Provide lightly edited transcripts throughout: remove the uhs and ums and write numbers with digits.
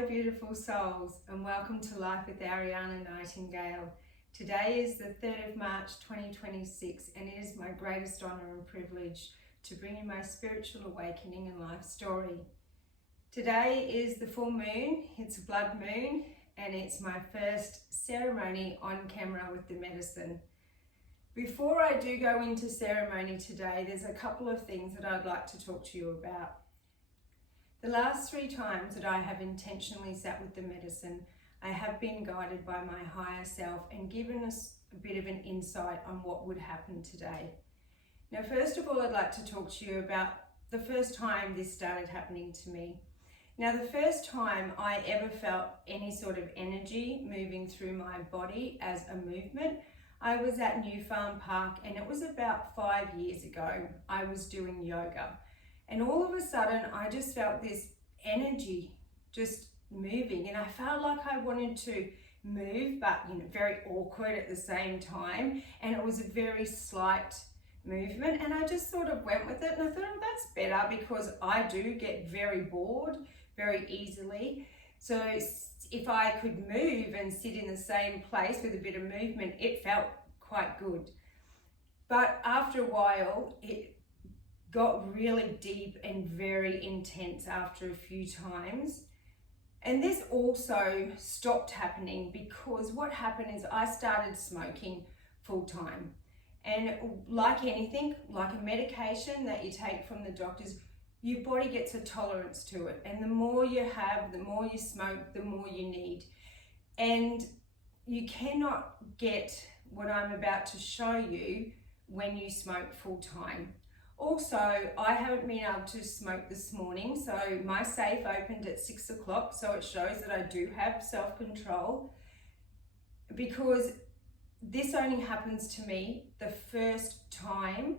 Hello beautiful souls, and welcome to Life with Ariana Nightingale. Today is the 3rd of March 2026, and it is my greatest honour and privilege to bring you my spiritual awakening and life story. Today is the full moon, it's a blood moon, and it's my first ceremony on camera with the medicine. Before I do go into ceremony today, there's a couple of things that I'd like to talk to you about. The last 3 times that I have intentionally sat with the medicine, I have been guided by my higher self and given us a bit of an insight on what would happen today. Now, first of all, I'd like to talk to you about the first time this started happening to me. Now, the first time I ever felt any sort of energy moving through my body as a movement, I was at New Farm Park, and it was about 5 years ago. I was doing yoga. And all of a sudden, I just felt this energy just moving, and I felt like I wanted to move, but very awkward at the same time. And it was a very slight movement, and I just sort of went with it. And I thought, oh, that's better, because I do get very bored very easily. So if I could move and sit in the same place with a bit of movement, it felt quite good. But after a while, it got really deep and very intense after a few times. And this also stopped happening because what happened is I started smoking full time. And like anything, like a medication that you take from the doctors, your body gets a tolerance to it. And the more you have, the more you smoke, the more you need. And you cannot get what I'm about to show you when you smoke full time. Also, I haven't been able to smoke this morning, so my safe opened at 6 o'clock, so it shows that I do have self-control, because this only happens to me the first time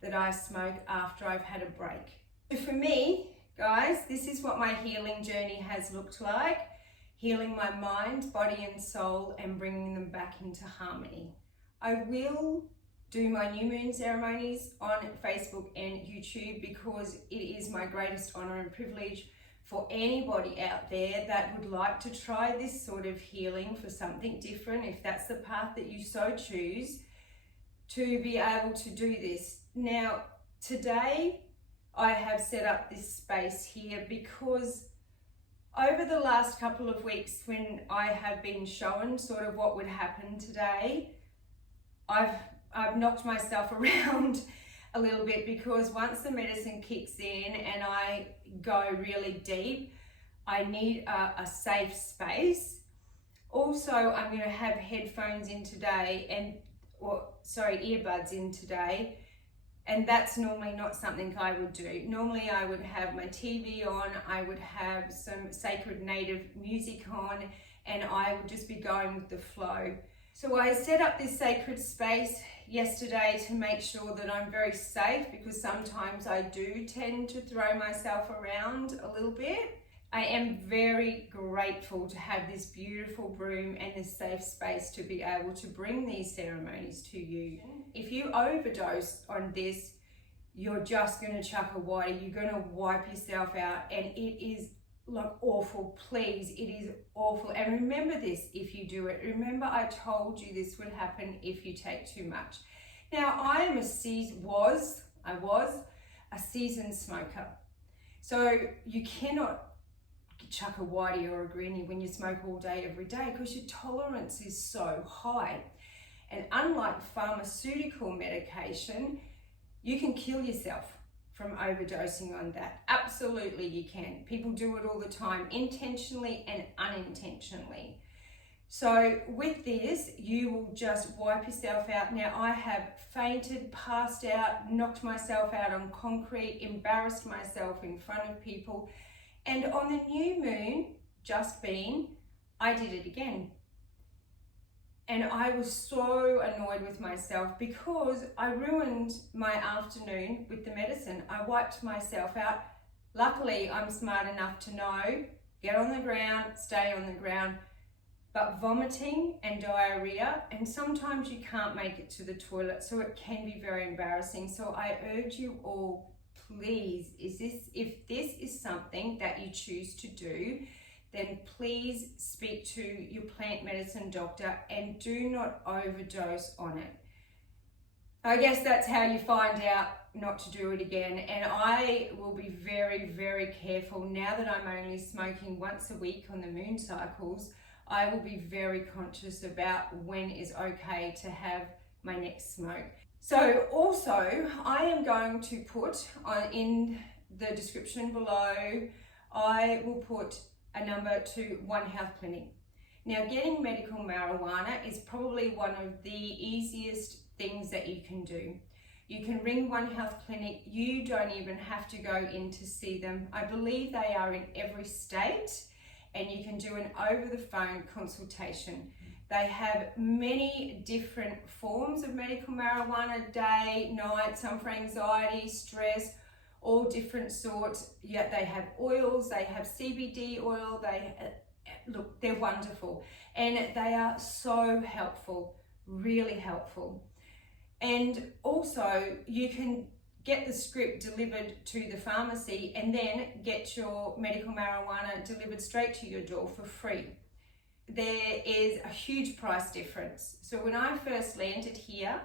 that I smoke after I've had a break. So for me, guys, this is what my healing journey has looked like, healing my mind, body and soul, and bringing them back into harmony. I will do my new moon ceremonies on Facebook and YouTube, because it is my greatest honor and privilege for anybody out there that would like to try this sort of healing for something different, if that's the path that you so choose, to be able to do this. Now, today I have set up this space here because over the last couple of weeks, when I have been shown sort of what would happen today, I've knocked myself around a little bit, because once the medicine kicks in and I go really deep, I need a safe space. Also, I'm going to have headphones in today, earbuds in today, and that's normally not something I would do. Normally I would have my TV on, I would have some sacred native music on, and I would just be going with the flow. So I set up this sacred space yesterday to make sure that I'm very safe, because sometimes I do tend to throw myself around a little bit. I am very grateful to have this beautiful room and this safe space to be able to bring these ceremonies to you. If you overdose on this, you're just going to chuck a whitey, you're going to wipe yourself out, and it is like awful. Please, it is awful. And remember this if you do it. Remember, I told you this would happen if you take too much. Now, I was a seasoned smoker. So you cannot chuck a whitey or a greenie when you smoke all day, every day, because your tolerance is so high. And unlike pharmaceutical medication, you can kill yourself from overdosing on that. Absolutely you can. People do it all the time, intentionally and unintentionally. So with this, you will just wipe yourself out. Now, I have fainted, passed out, knocked myself out on concrete, embarrassed myself in front of people. And on the new moon, just been, I did it again. And I was so annoyed with myself because I ruined my afternoon with the medicine. I wiped myself out. Luckily, I'm smart enough to know, get on the ground, stay on the ground. But vomiting and diarrhea, and sometimes you can't make it to the toilet, so it can be very embarrassing. So I urge you all, please, if this is something that you choose to do, then please speak to your plant medicine doctor and do not overdose on it. I guess that's how you find out not to do it again. And I will be very, very careful now that I'm only smoking once a week on the moon cycles. I will be very conscious about when is okay to have my next smoke. So also, I am going to put in the description below, I will put a number to One Health Clinic. Now, getting medical marijuana is probably one of the easiest things that you can do. You can ring One Health Clinic. You don't even have to go in to see them. I believe they are in every state, and you can do an over-the-phone consultation. They have many different forms of medical marijuana, day, night, some for anxiety, stress, all different sorts. Yet they have oils, they have CBD oil, look, they're wonderful. And they are so helpful, really helpful. And also you can get the script delivered to the pharmacy and then get your medical marijuana delivered straight to your door for free. There is a huge price difference. So when I first landed here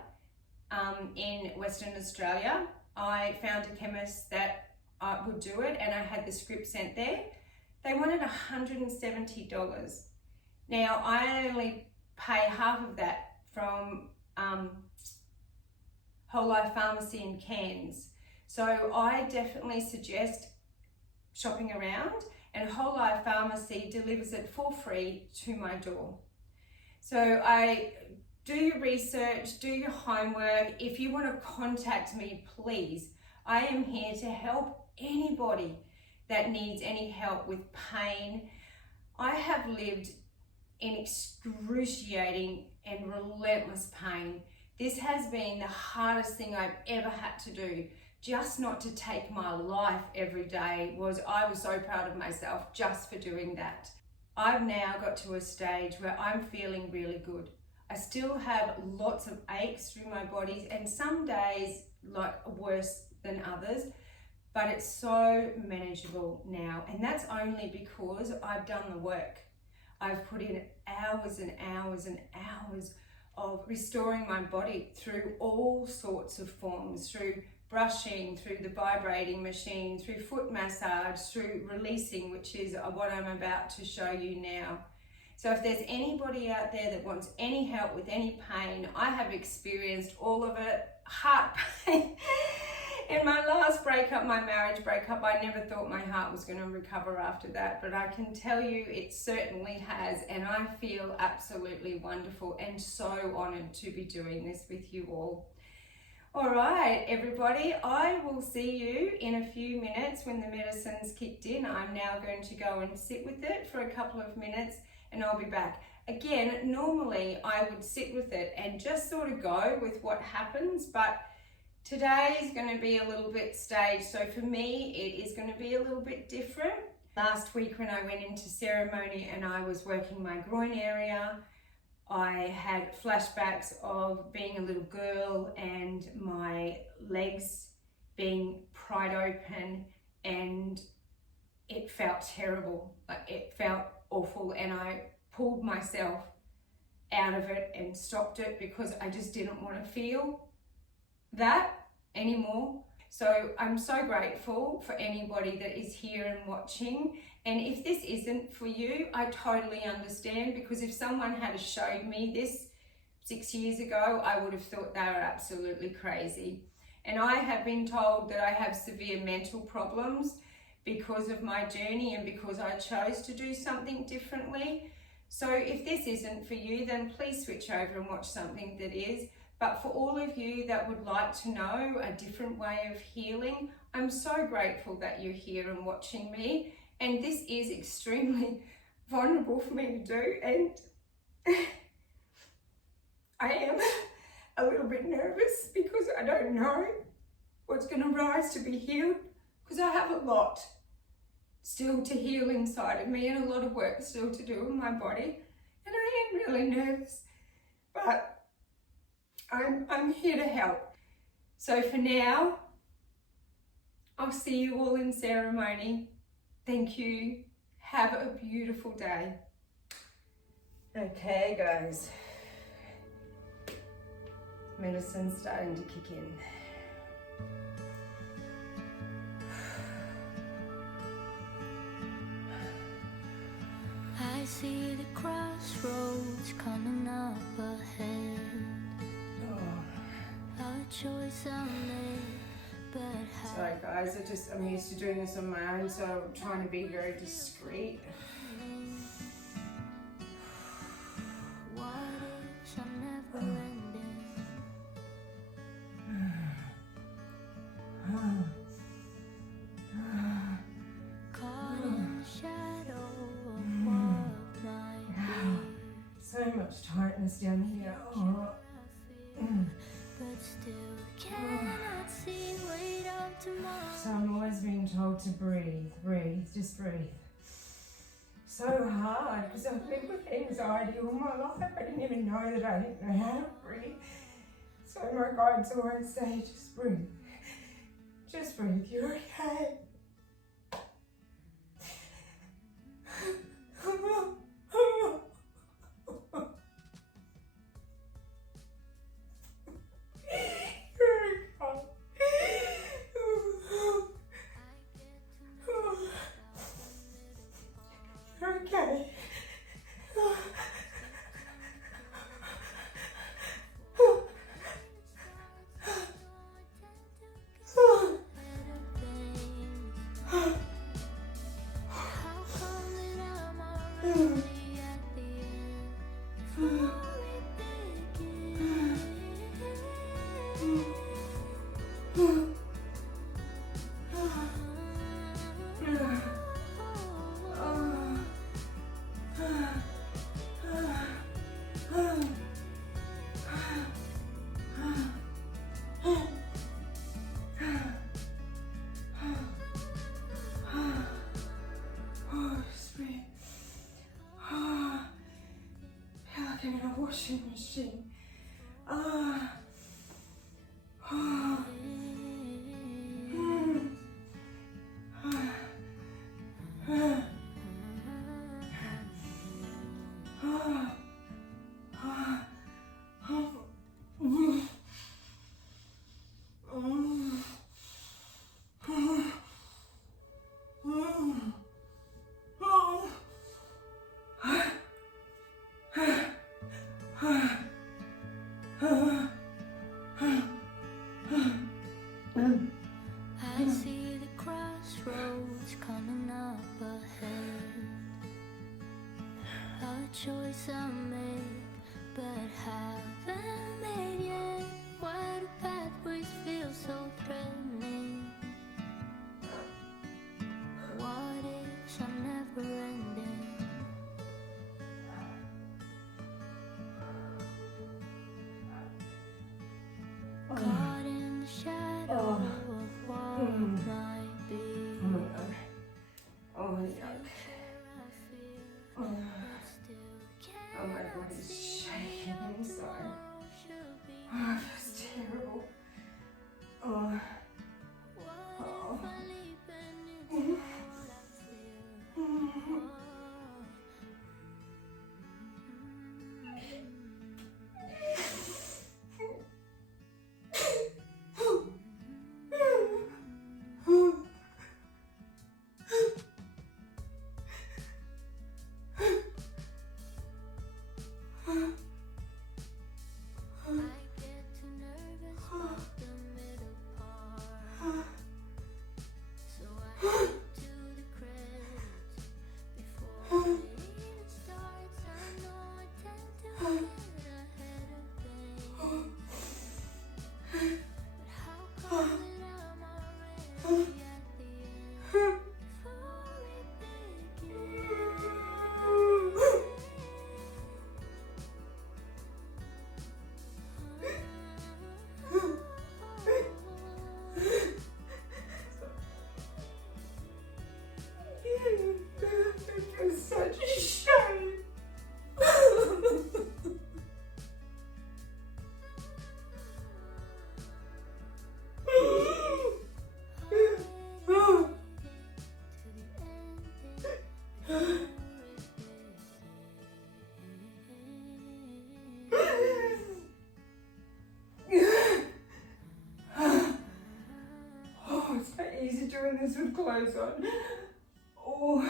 in Western Australia, I found a chemist that would do it, and I had the script sent there. They wanted $170. Now I only pay half of that from Wholelife Pharmacy in Cairns. So I definitely suggest shopping around, and Wholelife Pharmacy delivers it for free to my door. So do your research, do your homework. If you want to contact me, please. I am here to help anybody that needs any help with pain. I have lived in excruciating and relentless pain. This has been the hardest thing I've ever had to do. Just not to take my life every day I was so proud of myself just for doing that. I've now got to a stage where I'm feeling really good. I still have lots of aches through my body, and some days like worse than others, but it's so manageable now. And that's only because I've done the work. I've put in hours and hours and hours of restoring my body through all sorts of forms, through brushing, through the vibrating machine, through foot massage, through releasing, which is what I'm about to show you now. So if there's anybody out there that wants any help with any pain, I have experienced all of it. Heart pain. In my last breakup, my marriage breakup, I never thought my heart was going to recover after that, but I can tell you it certainly has, and I feel absolutely wonderful and so honored to be doing this with you all. All right, everybody, I will see you in a few minutes when the medicine's kicked in. I'm now going to go and sit with it for a couple of minutes, and I'll be back. Again, normally I would sit with it and just sort of go with what happens, but today is going to be a little bit staged. So for me, it is going to be a little bit different. Last week when I went into ceremony and I was working my groin area, I had flashbacks of being a little girl and my legs being pried open, and it felt terrible. It felt awful, and I pulled myself out of it and stopped it because I just didn't want to feel that anymore. So I'm so grateful for anybody that is here and watching. And if this isn't for you, I totally understand, because if someone had showed me this 6 years ago, I would have thought they were absolutely crazy. And I have been told that I have severe mental problems because of my journey and because I chose to do something differently. So if this isn't for you, then please switch over and watch something that is. But for all of you that would like to know a different way of healing, I'm so grateful that you're here and watching me. And this is extremely vulnerable for me to do. And I am a little bit nervous because I don't know what's going to rise to be healed, because I have a lot still to heal inside of me and a lot of work still to do in my body. And I am really nervous, but I'm here to help. So for now, I'll see you all in ceremony. Thank you. Have a beautiful day. Okay, guys. Medicine's starting to kick in. I see the crossroads coming up ahead. A choice I made, but sorry guys, I'm used to doing this on my own, so I'm trying to be very discreet. What if I'm never ending? Caught in the shadow of what might be. So much tightness down here. But still cannot see. Wait up tomorrow. So I'm always being told to breathe, just breathe. So hard, because I've lived with anxiety all my life. I didn't even know that I didn't know how to breathe. So my guides always say, just breathe. Just breathe, you're okay. Okay. In a washing machine. I see the crossroads coming up ahead. A choice I make, but haven't made yet. Why do pathways feel so threatening? What if I'm never ending? Caught in the shadow of what might be. Oh my god. Oh my god. Oh my body's shaking inside. Oh, it feels terrible. Oh. Oh. eyes with clothes on. Oh.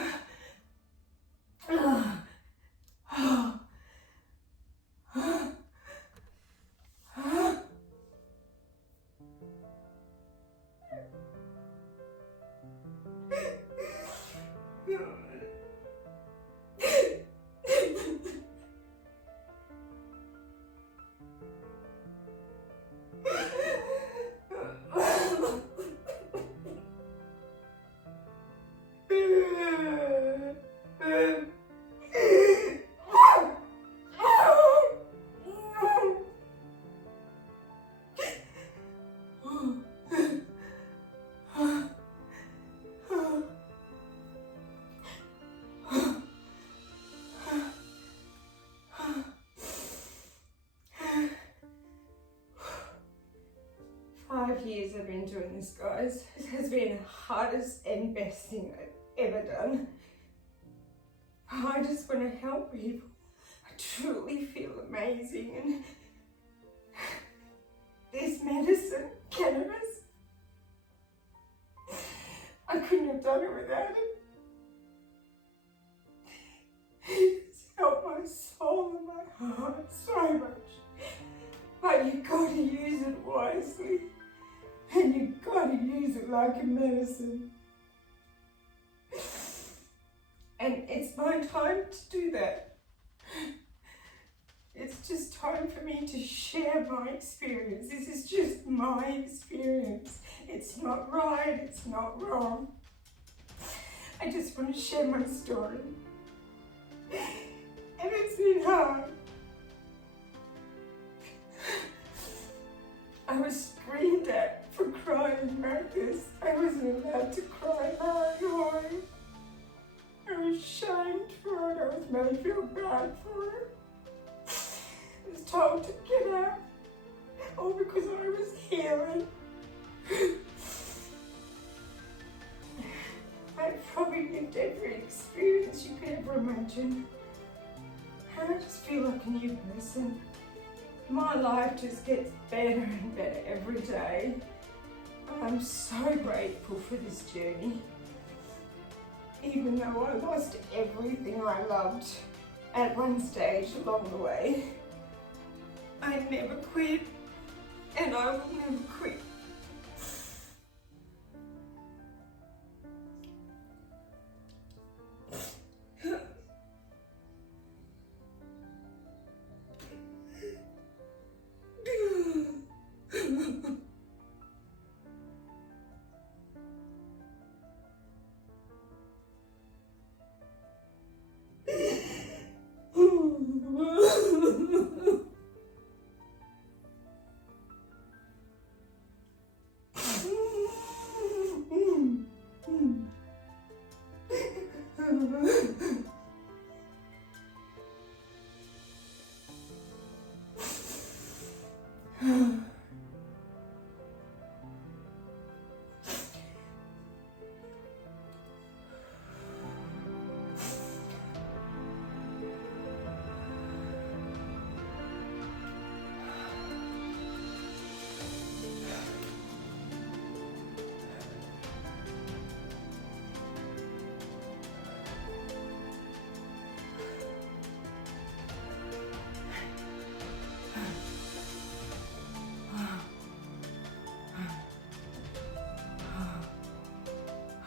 5 years I've been doing this, guys. It has been the hardest and best thing I've ever done. I just want to help people. I truly feel amazing, and this medicine, cannabis, I couldn't have done it without it. It's helped my soul and my heart so much. But you gotta use it wisely, and you gotta use it like a medicine. And it's my time to do that. It's just time for me to share my experience. This is just my experience. It's not right, it's not wrong. I just want to share my story. And it's been hard. I was screamed at for crying like this. I wasn't allowed to cry hard. I was shamed for it. I was made feel bad for it. I was told to get out, all because I was healing. I've probably lived every experience you could ever imagine. And I just feel like a new person. My life just gets better and better every day. And I'm so grateful for this journey. Even though I lost everything I loved at one stage along the way, I never quit, and I will never quit.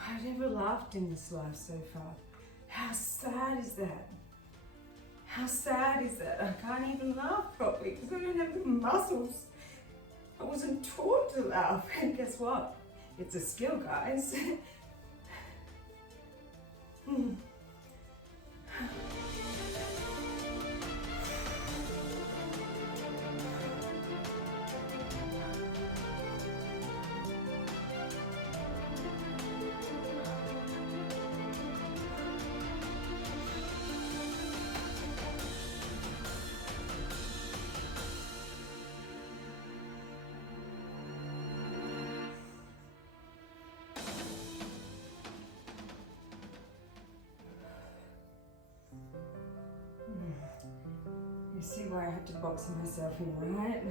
I've never laughed in this life so far. How sad is that? How sad is that? I can't even laugh properly because I don't have the muscles. I wasn't taught to laugh, and guess what? It's a skill, guys. You see why I had to box myself in, right?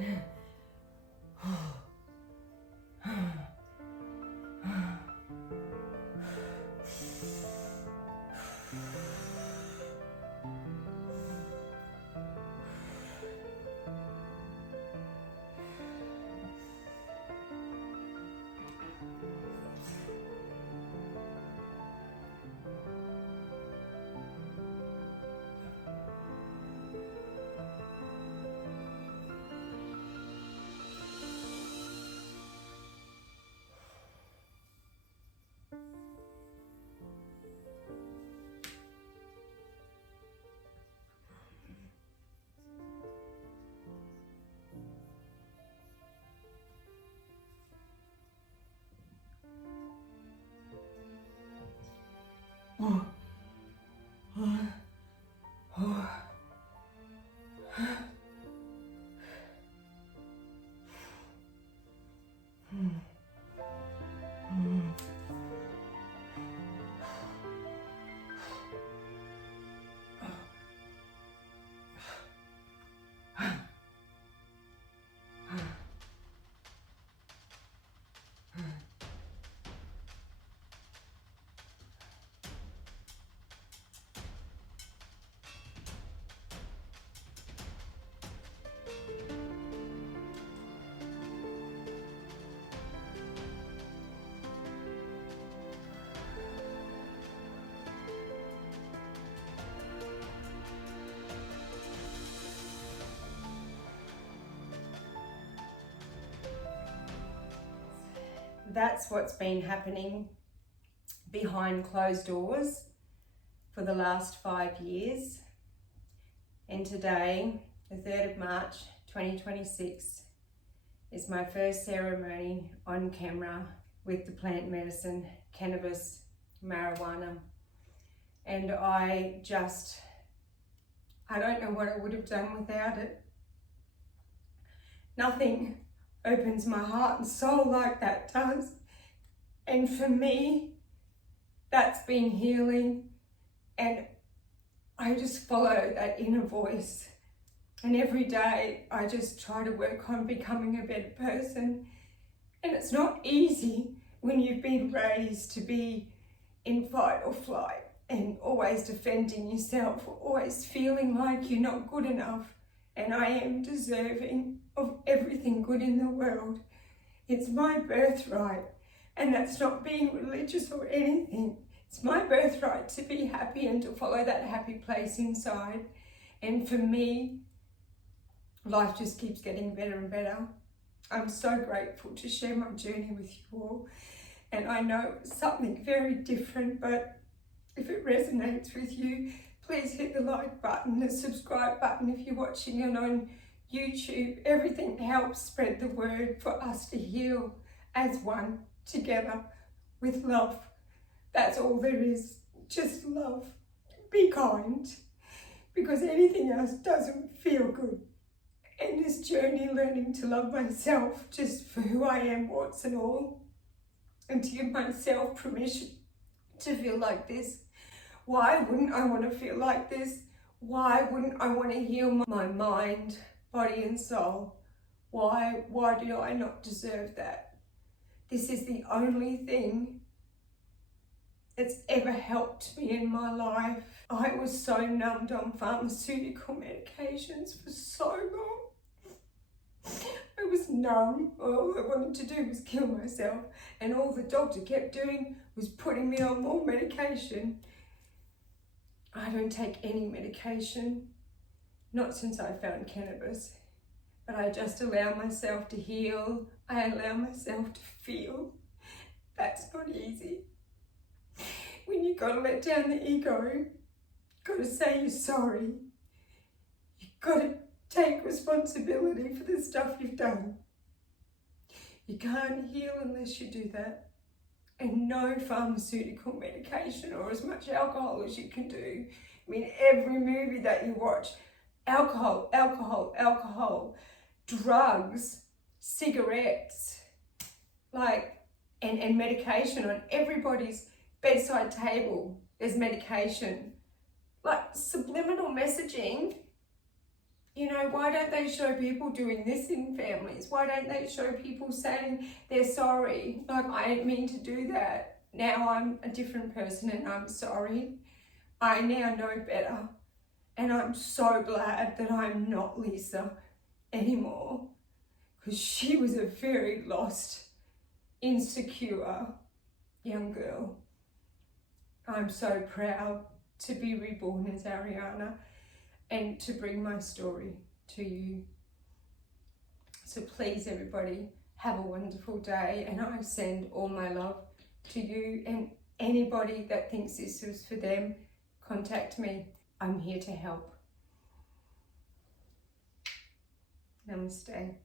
That's what's been happening behind closed doors for the last 5 years. And today, the 3rd of March 2026, is my first ceremony on camera with the plant medicine, cannabis, marijuana. And I don't know what I would have done without it. Nothing opens my heart and soul like that does. And for me, that's been healing. And I just follow that inner voice. And every day I just try to work on becoming a better person. And it's not easy when you've been raised to be in fight or flight and always defending yourself, always feeling like you're not good enough. And I am deserving of everything good in the world. It's my birthright, and that's not being religious or anything. It's my birthright to be happy and to follow that happy place inside. And for me, life just keeps getting better and better. I'm so grateful to share my journey with you all. And I know it's something very different, but if it resonates with you, please hit the like button, the subscribe button if you're watching it on YouTube. Everything helps spread the word for us to heal as one, together, with love. That's all there is, just love. Be kind, because anything else doesn't feel good. And this journey, learning to love myself just for who I am, warts and all, and to give myself permission to feel like this. Why wouldn't I want to feel like this? Why wouldn't I want to heal my mind, body and soul? Why do I not deserve that? This is the only thing that's ever helped me in my life. I was so numbed on pharmaceutical medications for so long. I was numb. All I wanted to do was kill myself, and all the doctor kept doing was putting me on more medication. I don't take any medication, not since I found cannabis, but I just allow myself to heal. I allow myself to feel. That's not easy. When you've got to let down the ego, you've got to say you're sorry. You've got to take responsibility for the stuff you've done. You can't heal unless you do that. And no pharmaceutical medication or as much alcohol as you can do. I mean, every movie that you watch, alcohol, alcohol, alcohol, drugs, cigarettes, and medication on everybody's bedside table. There's medication. Like subliminal messaging. You know, why don't they show people doing this in families? Why don't they show people saying they're sorry? Like, I didn't mean to do that. Now I'm a different person and I'm sorry. I now know better. And I'm so glad that I'm not Lisa anymore. Because she was a very lost, insecure young girl. I'm so proud to be reborn as Ariana and to bring my story to you. So please, everybody, have a wonderful day, and I send all my love to you, and anybody that thinks this is for them, contact me. I'm here to help. Namaste.